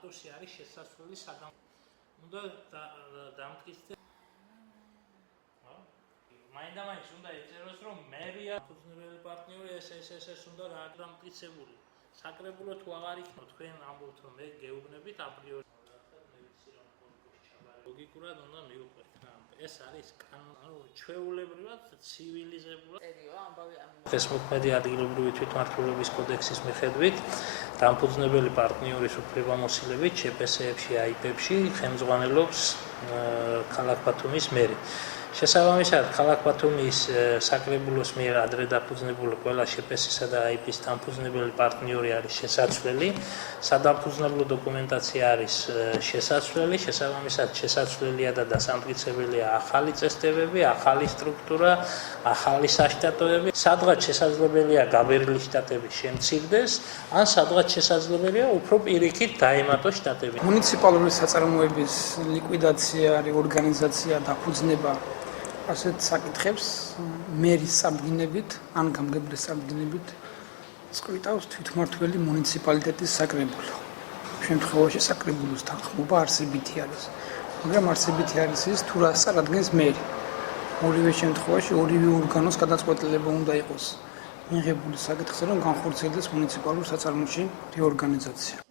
სტატუსი არის შესაძლებელი უნდა დამტკიცდეს. მაინდა-მაინც უნდა ეწეროს, რომ მერია ფუძნებელი პარტნიორი ეს უნდა დამტკიცებული. საკრებულო თუ აღარ იქნება, თქვენ ამბობთ, რომ მე გეუბნებით აპრიორი. ლოგიკურად უნდა მივყვეთ. ეს არის ჩვეულებრივად ცივილიზებულად. ხესმოქმედი ადგილობრივი თვითმმართველობის კოდექსის მიხედვით დამფუძნებელი პარტნიორის უფლებამოსილებით ЧПС-ებში, AIP-ებში ხელმძღვანელობს ქალაქ ბათუმის მერი. შესაბამისად, ქალაქ ბათუმის საკრებულოს მიერ ადრე დაფუძნებული ყველა ЧПС-ისა და AIP-ის დამფუძნებელი პარტნიორი არის შესაძლებელი. სადამფუძნებლო დოკუმენტაცია არის შესაძლებელი, შესაბამისად შესაძლებელია და დასამტკიცებელია ახალი წესდებები, ახალი სტრუქტურა, ახალი საშტატოები. სადღაც შესაძლებელია გაბერილი შტატები შემცირდეს, ან სადღაც შესაძლებელია უფრო პირიქით დაემატოს შტატები. მუნიციპალური საწარმოების ლიკვიდაცია, რეორგანიზაცია, დაფუძნება ასეთ საკითხებს მერის სარდგინებით ან გამგებლის სარდგინებით წყვიტავს თვითმმართველი მუნიციპალიტეტის საკრებულო. შემთხვევაში საკრებულოს თანხმობა არსებითი არის, მაგრამ არსებითი არის ის, თუ რას წარადგენს მერი. ორივე შემთხვევაში ორივე ორგანოს გადაწყვეტილება უნდა იყოს მიღებული საკითხზე, რომ განხორციელდეს მუნიციპალურ საწარმოში რეორგანიზაცია.